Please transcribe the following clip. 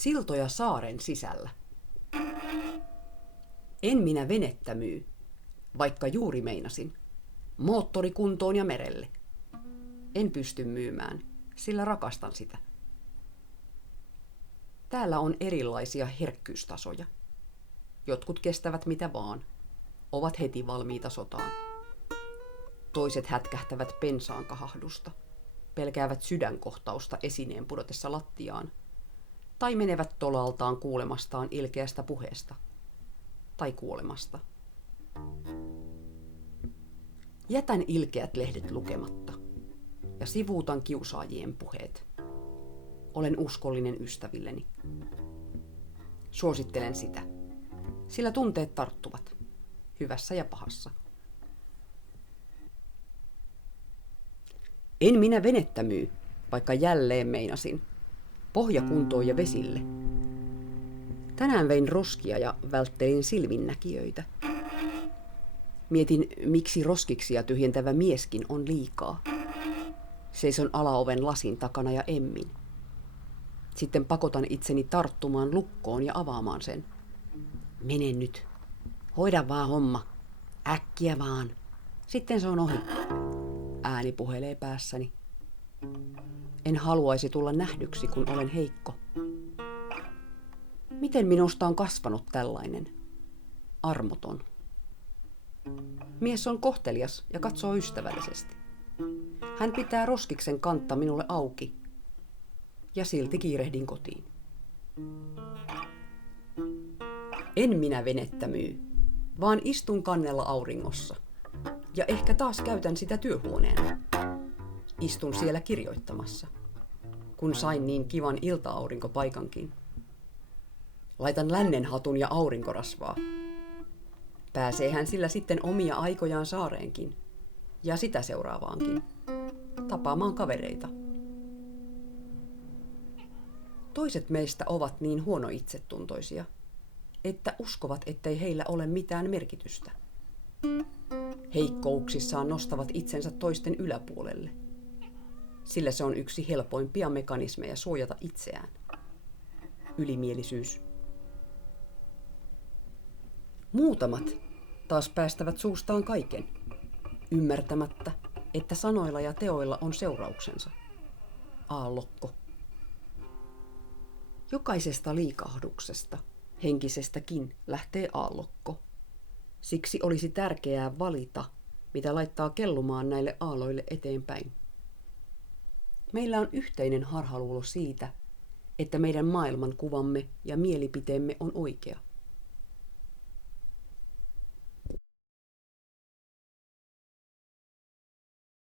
Siltoja saaren sisällä. En minä venettä myy, vaikka juuri meinasin. Moottori kuntoon ja merelle. En pysty myymään, sillä rakastan sitä. Täällä on erilaisia herkkyystasoja. Jotkut kestävät mitä vaan, ovat heti valmiita sotaan. Toiset hätkähtävät pensaan kahahdusta, pelkäävät sydänkohtausta esineen pudotessa lattiaan, tai menevät tolaltaan kuulemastaan ilkeästä puheesta, tai kuolemasta. Jätän ilkeät lehdet lukematta, ja sivuutan kiusaajien puheet. Olen uskollinen ystävilleni. Suosittelen sitä, sillä tunteet tarttuvat, hyvässä ja pahassa. En minä venettä myy, vaikka jälleen meinasin. Pohja kuntoon ja vesille. Tänään vein roskia ja välttelin silminnäkijöitä. Mietin, miksi roskiksia tyhjentävä mieskin on liikaa. Seison alaoven lasin takana ja emmin. Sitten pakotan itseni tarttumaan lukkoon ja avaamaan sen. Mene nyt. Hoida vaan homma. Äkkiä vaan. Sitten se on ohi. Ääni puhelee päässäni. En haluaisi tulla nähdyksi, kun olen heikko. Miten minusta on kasvanut tällainen? Armoton. Mies on kohtelias ja katsoo ystävällisesti. Hän pitää roskiksen kantta minulle auki. Ja silti kiirehdin kotiin. En minä venettä myy, vaan istun kannella auringossa. Ja ehkä taas käytän sitä työhuoneena. Istun siellä kirjoittamassa, kun sain niin kivan ilta-aurinkopaikankin. Laitan lännenhatun ja aurinkorasvaa. Pääseehän sillä sitten omia aikojaan saareenkin, ja sitä seuraavaankin, tapaamaan kavereita. Toiset meistä ovat niin huonoitsetuntoisia, että uskovat, ettei heillä ole mitään merkitystä. Heikkouksissaan nostavat itsensä toisten yläpuolelle, sillä se on yksi helpoimpia mekanismeja suojata itseään. Ylimielisyys. Muutamat taas päästävät suustaan kaiken, ymmärtämättä, että sanoilla ja teoilla on seurauksensa. Aallokko. Jokaisesta liikahduksesta, henkisestäkin, lähtee aallokko. Siksi olisi tärkeää valita, mitä laittaa kellumaan näille aalloille eteenpäin. Meillä on yhteinen harhaluulo siitä, että meidän maailmankuvamme ja mielipiteemme on oikea.